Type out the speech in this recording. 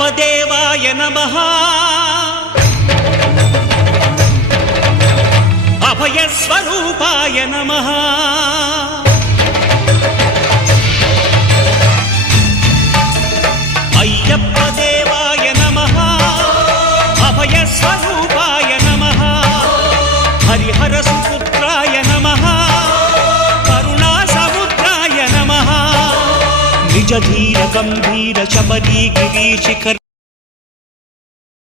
అయ్యప్ప దేవాయ నమః అభయ స్వరూపాయ నమః అయ్యప్ప దేవాయ నమః అభయ స్వరూపాయ నమః హరిహర సుపుత్రాయ నమః కరుణా సముద్రాయ నమః నిజ ధీర గంభీర శబరి గిరీశిఖర